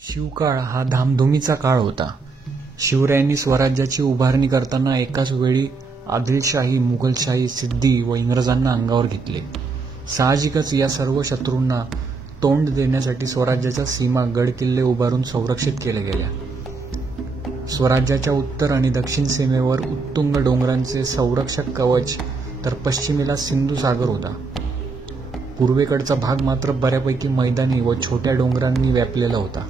शिवकाळ हा धामधुमीचा काळ होता. शिवरायांनी स्वराज्याची उभारणी करताना एकाच वेळी आदिलशाही, मुघलशाही, सिद्धी व इंग्रजांना अंगावर घेतले. साहजिकच या सर्व शत्रूंना तोंड देण्यासाठी स्वराज्याच्या सीमा गडकिल्ले उभारून संरक्षित केल्या गेल्या. स्वराज्याच्या उत्तर आणि दक्षिण सीमेवर उत्तुंग डोंगरांचे संरक्षक कवच, तर पश्चिमेला सिंधू सागर होता. पूर्वेकडचा भाग मात्र बऱ्यापैकी मैदानी व छोट्या डोंगरांनी व्यापलेला होता.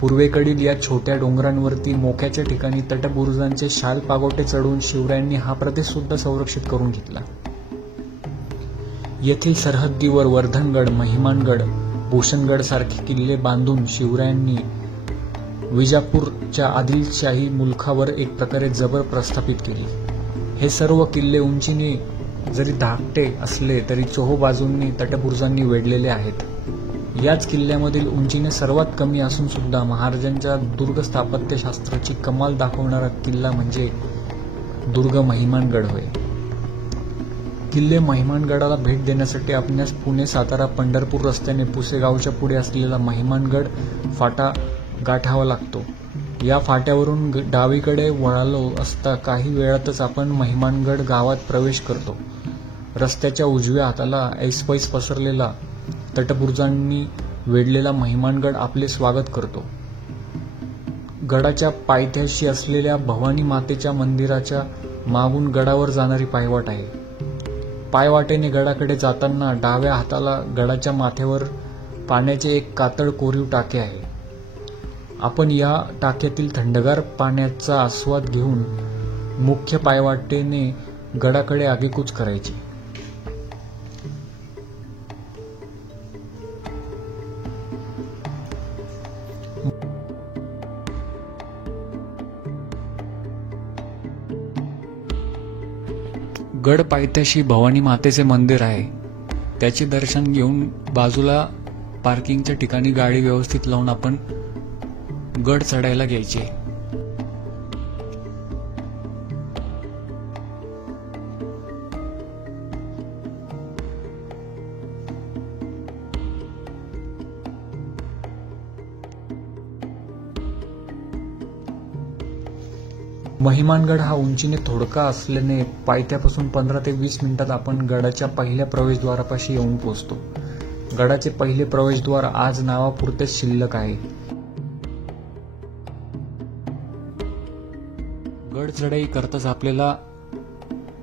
पूर्वेकडील या छोट्या डोंगरांवरती मोक्याच्या ठिकाणी तटबुरुजांचे शाल पागोटे चढवून शिवरायांनी हा प्रदेश सुद्धा संरक्षित करून घेतला. येथील सरहद्दीवर वर्धनगड, महिमानगड, भूषणगड सारखे किल्ले बांधून शिवरायांनी विजापूरच्या आदिलशाही मुलखावर एक प्रकारे जबर प्रस्थापित केली. हे सर्व किल्ले उंचीने जरी धाकटे असले तरी चोहोबाजूंनी तटबुरुजांनी वेढलेले आहेत. याच किल्ल्यामधील उंचीने सर्वात कमी असून सुद्धा महाराजांच्या दुर्ग स्थापत्यशास्त्राची कमाल दाखवणारा किल्ला म्हणजे दुर्ग महिमानगड होय. किल्ले महिमानगडाला भेट देण्यासाठी आपणास पुणे, सातारा, पंढरपूर रस्त्याने पुसेगावच्या पुढे असलेला महिमानगड फाटा गाठावा लागतो. या फाट्यावरून डावीकडे वळालो असता काही वेळातच आपण महिमानगड गावात प्रवेश करतो. रस्त्याच्या उजव्या हाताला ऐसपैस पसरलेला तटबुरुजांनी वेढलेला महिमानगड आपले स्वागत करतो. गडाच्या पायथ्याशी असलेल्या भवानी मातेच्या मंदिराच्या मागून गडावर जाणारी पायवाट आहे. पायवाटेने गडाकडे जाताना डाव्या हाताला गडाच्या माथ्यावर पाण्याचे एक कातळ कोरीव टाके आहे. आपण या टाक्यातील थंडगार पाण्याचा आस्वाद घेऊन मुख्य पायवाटेने गडाकडे आगेकूच करायची. गड पायथ्याशी भवानी मातेचे मंदिर आहे. त्याचे दर्शन घेऊन बाजूला पार्किंगच्या ठिकाणी गाडी व्यवस्थित लावून आपण गड चढायला घ्यायचे. महिमानगड हा उंचीने थोडका असल्याने पायथ्यापासून 15 ते 20 मिनिटात आपण गडाच्या पहिल्या प्रवेशद्वारापाशी येऊन पोहोचतो. गडाचे पहिले प्रवेशद्वार आज नावापुरतेच शिल्लक आहे. गड चढाई करताच आपल्याला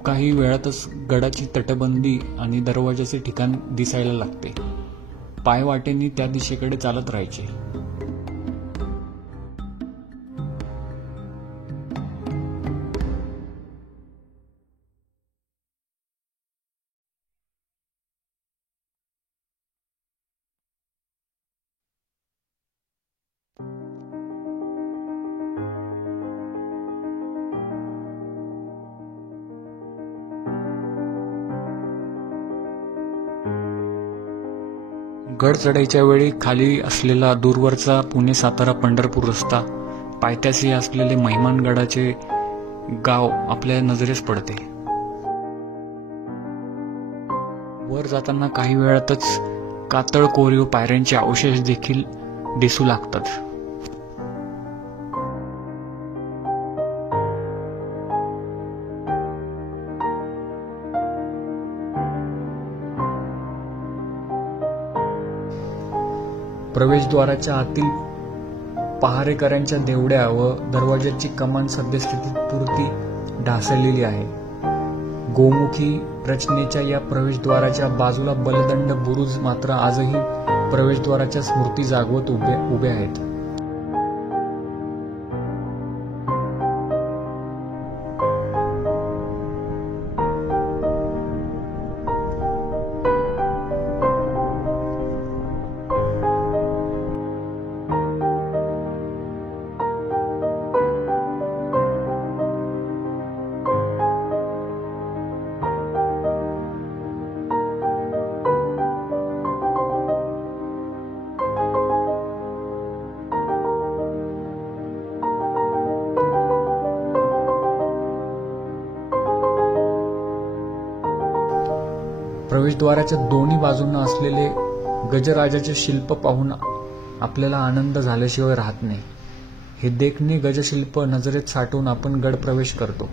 काही वेळातच गडाची तटबंदी आणि दरवाजाचे ठिकाण दिसायला लागते. पायवाटेने त्या दिशेकडे चालत राहायचे. गड चढाईच्या वेळी खाली असलेला दूरवरचा पुणे, सातारा, पंढरपूर रस्ता, पायथ्याशी असलेले महिमानगडाचे गाव आपल्या नजरेस पडते. वर जाताना काही वेळातच कातळ कोरीव पायऱ्यांचे अवशेष देखील दिसू लागतात. प्रवेशद्वाराच्या आतील पहारेकऱ्यांच्या देवड्या व दरवाजाची कमान सद्यस्थितीत पुरती ढासळलेली आहे. गोमुखी रचनेच्या या प्रवेशद्वाराच्या बाजूला बलदंड बुरुज मात्र आजही प्रवेशद्वाराच्या स्मृती जागवत उभे आहेत. प्रवेशद्वाराच्या दोन्ही बाजूंना असलेले गजराजाचे शिल्प पाहून आपल्याला आनंद झाल्याशिवाय राहत नाही. हे देखणे गजशिल्प नजरेत साठवून आपण गड प्रवेश करतो.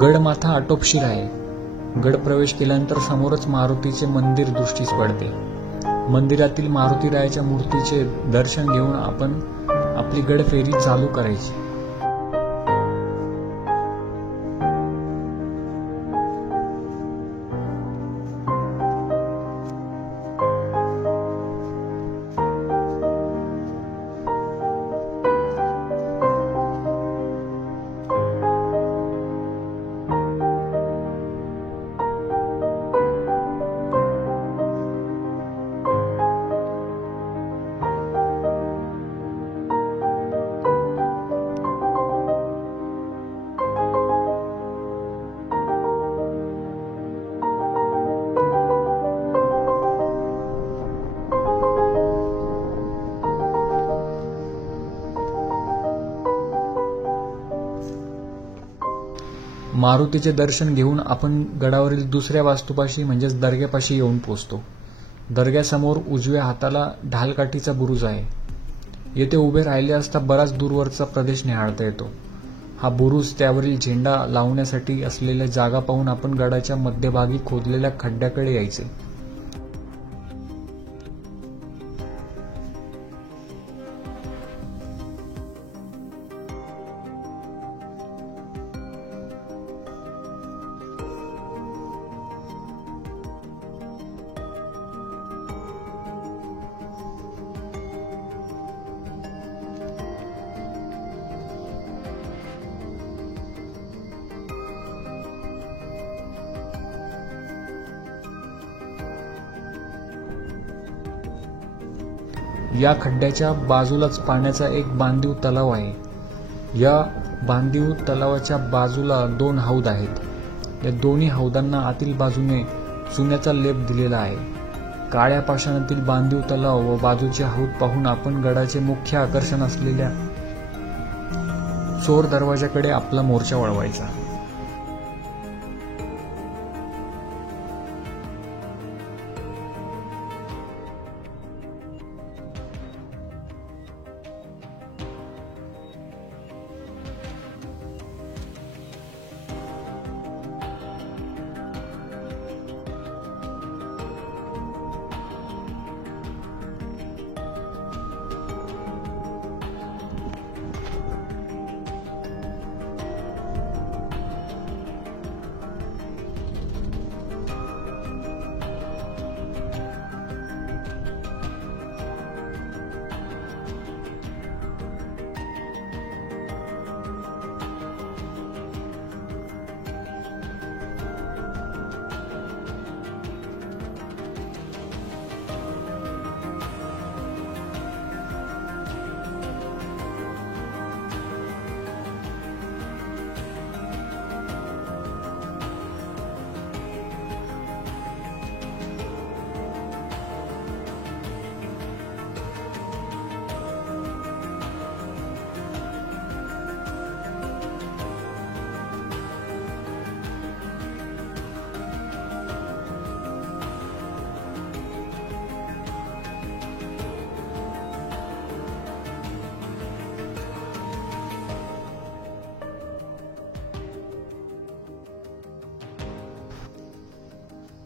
गडमाथा आटोपशीर आहे. गड प्रवेश केल्यानंतर समोरच मारुतीचे मंदिर दृष्टीस पडते. मंदिरातील मारुतीरायाच्या मूर्तीचे दर्शन घेऊन आपण आपली गडफेरी चालू करायची. मारुतीचे दर्शन घेऊन आपण गडावरील दुसऱ्या वास्तूपाशी म्हणजेच दर्ग्यापाशी येऊन पोहोचतो. दर्ग्यासमोर उजव्या हाताला ढालकाठीचा बुरुज आहे. येथे उभे राहिले असता बराच दूरवरचा प्रदेश निहाळता येतो. हा बुरुज त्यावरील झेंडा लावण्यासाठी असलेल्या जागा पाहून आपण गडाच्या मध्यभागी खोदलेल्या खड्ड्याकडे यायचे. या खड्ड्याच्या बाजूलाच पाण्याचा एक बांधीव तलाव आहे. या बांधीव तलावाच्या बाजूला 2 हौद आहेत. या दोन्ही हौदांना आतील बाजूने चुन्याचा लेप दिलेला आहे. काळ्या पाषाणातील बांधीव तलाव व बाजूचे हौद पाहून आपण गडाचे मुख्य आकर्षण असलेल्या चोर दरवाजाकडे आपला मोर्चा वळवायचा.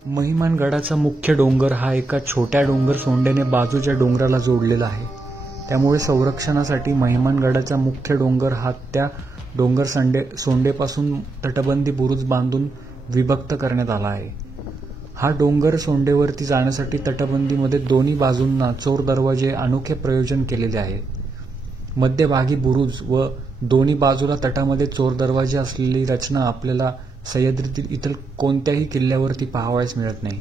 महिमानगडाचा मुख्य डोंगर हा एका छोट्या डोंगर सोंड्याने बाजूच्या डोंगराला जोडलेला आहे. त्यामुळे संरक्षणासाठी महिमानगडाचा मुख्य डोंगर हा त्या डोंगर सोंडेपासून तटबंदी बुरुज बांधून विभक्त करण्यात आला आहे. हा डोंगर सोंडेवरती जाण्यासाठी तटबंदीमध्ये दोन्ही बाजूंना चोर दरवाजे अनोखे प्रयोजन केलेले आहे. मध्यभागी बुरुज व दोन्ही बाजूला तटामध्ये चोर दरवाजे असलेली रचना आपल्याला सह्याद्रीतील इतर कोणत्याही किल्ल्यावरती पाहावयास मिळत नाही.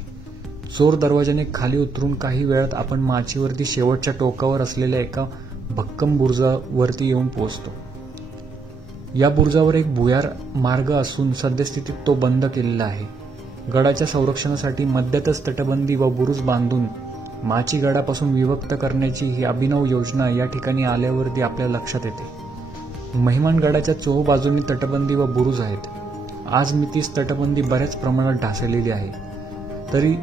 चोर दरवाजाने खाली उतरून काही वेळात आपण माचीवरती शेवटच्या टोकावर असलेल्या एका भक्कम बुरुजावरती येऊन पोहोचतो. या बुरुजावर एक भुयार मार्ग असून सद्यस्थितीत तो बंद केलेला आहे. गडाच्या संरक्षणासाठी मध्यातच तटबंदी व बुरुज बांधून माची गडापासून विभक्त करण्याची ही अभिनव योजना या ठिकाणी आल्यावरती आपल्या लक्षात येते. महिमानगडाच्या चोहोबाजूंनी तटबंदी व बुरुज आहेत. आज मी तीच तटबंदी बऱ्याच प्रमाणात ढासळलेली आहे. तरी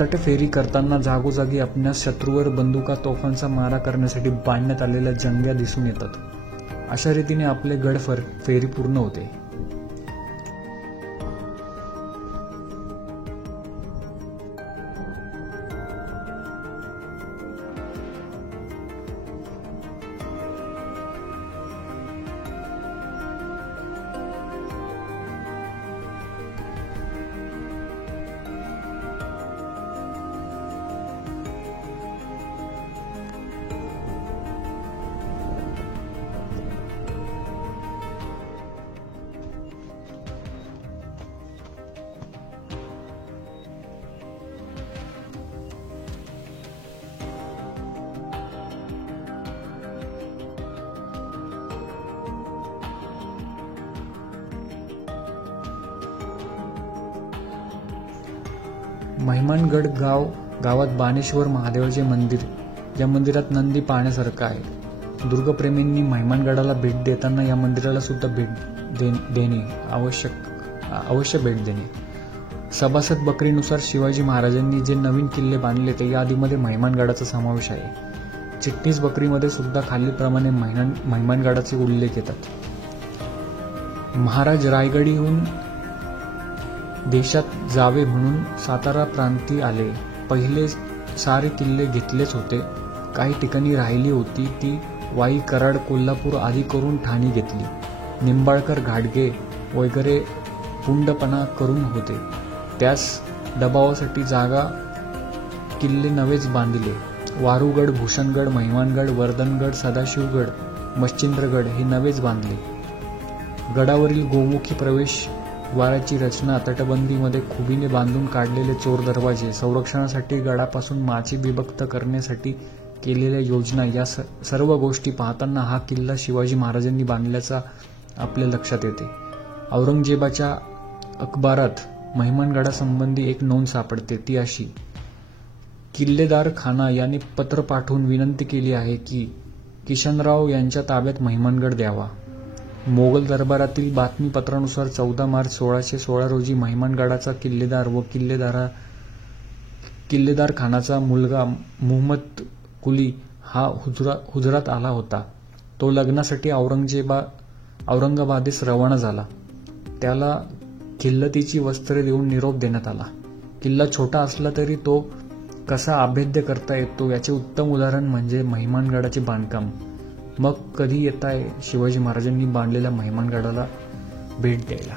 तटफेरी करताना जागोजागी आपणास शत्रूवर बंदुका तोफांचा मारा करण्यासाठी बांधण्यात आलेल्या जंग्या दिसून येतात. अशा रीतीने आपले गड फेरी पूर्ण होते. महिमानगड गावात बाणेश्वर महादेवाचे मंदिर. या मंदिरात नंदी पाहण्यासारखा आहे. दुर्गप्रेमींनी महिमानगडाला भेट देताना या मंदिराला सुद्धा अवश्य भेट देणे. सभासद बकरीनुसार शिवाजी महाराजांनी जे नवीन किल्ले बांधले त्या यादीमध्ये महिमानगडाचा समावेश आहे. चिट्टीस बकरीमध्ये सुद्धा खालीलप्रमाणे महिमानगडाचे उल्लेख येतात. महाराज रायगडीहून देशात जावे म्हणून सातारा प्रांती आले. पहिले सारे किल्ले घेतलेच होते. काही ठिकाणी राहिली होती ती वाई, कराड, कोल्हापूर आदी करून ठाणी घेतली. निंबाळकर, घाटगे वगैरे पुंडपणा करून होते. त्यास दबावासाठी जागा किल्ले नवेच बांधले. वारुगड, भूषणगड, महिमानगड, वर्धनगड, सदाशिवगड, मच्छिंद्रगड हे नवेच बांधले. गडावरील गोमुखी प्रवेश द्वाराची रचना, तटबंदीमध्ये खुबीने बांधून काढलेले चोर दरवाजे, संरक्षणासाठी गडापासून माची विभक्त करण्यासाठी केलेल्या योजना या सर्व गोष्टी पाहताना हा किल्ला शिवाजी महाराजांनी बांधल्याचा आपल्या लक्षात येते. औरंगजेबाच्या अखबारात महिमानगडासंबंधी एक नोंद सापडते. ती अशी: किल्लेदार खाना यांनी पत्र पाठवून विनंती केली आहे की किशनराव यांच्या ताब्यात महिमानगड द्यावा. मोगल दरबारातील बातमीपत्रानुसार 14 मार्च 1616 रोजी महिमानगडाचा किल्लेदार व किल्लेदार खानाचा मुलगा मुहम्मद कुली हा हुजरात आला होता. तो लग्नासाठी औरंगाबादेस रवाना झाला. त्याला खिल्लतीची वस्त्रे देऊन निरोप देण्यात आला. किल्ला छोटा असला तरी तो कसा अभेद्य करता येतो याचे उत्तम उदाहरण म्हणजे महिमानगडाचे बांधकाम. मग कधी येताय शिवाजी महाराजांनी बांधलेल्या महिमानगडाला भेट द्यायला?